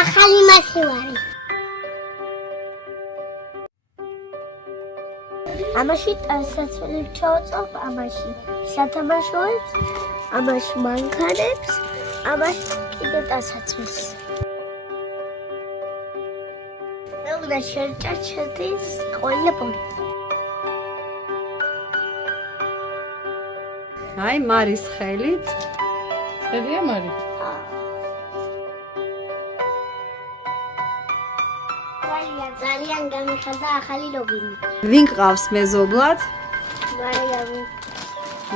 ახალი მასივარი. ამაში ტანსაცმელი ჩავწავ, ამაში სათამაშოებს, ამაში მანქანებს, ამაში კიდე ტანსაცმელს. მე უნდა შევჭერჩეთის ყველა პონი. აი მარის ხელით. ხედია მარი? ძალიან გამიხარდა ახალი ლოგინი. ვინ გყავს მეზობლად? მარიამი.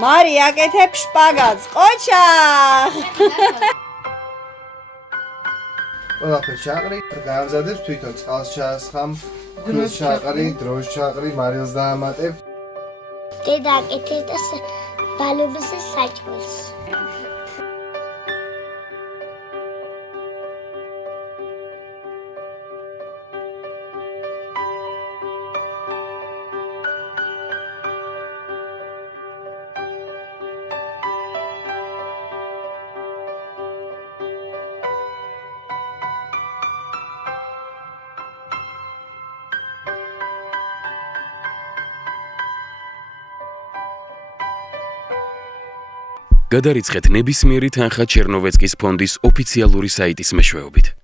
მარი აკეთებ შპაგატს. ყოჩა! ყველაფერს ჩაყრი, გაამზადებს თვითონ წყალს ჩაასხამ, დროს ჩაყრი, დროს ჩაყრი, მარილს დაამატებ. დედა აკეთებს ბალობის საჭმელს. გადარიცხეთ ნებისმიერი თანხა ჩერნოვეცკის ფონდის ოფიციალური საიტის მეშვეობით.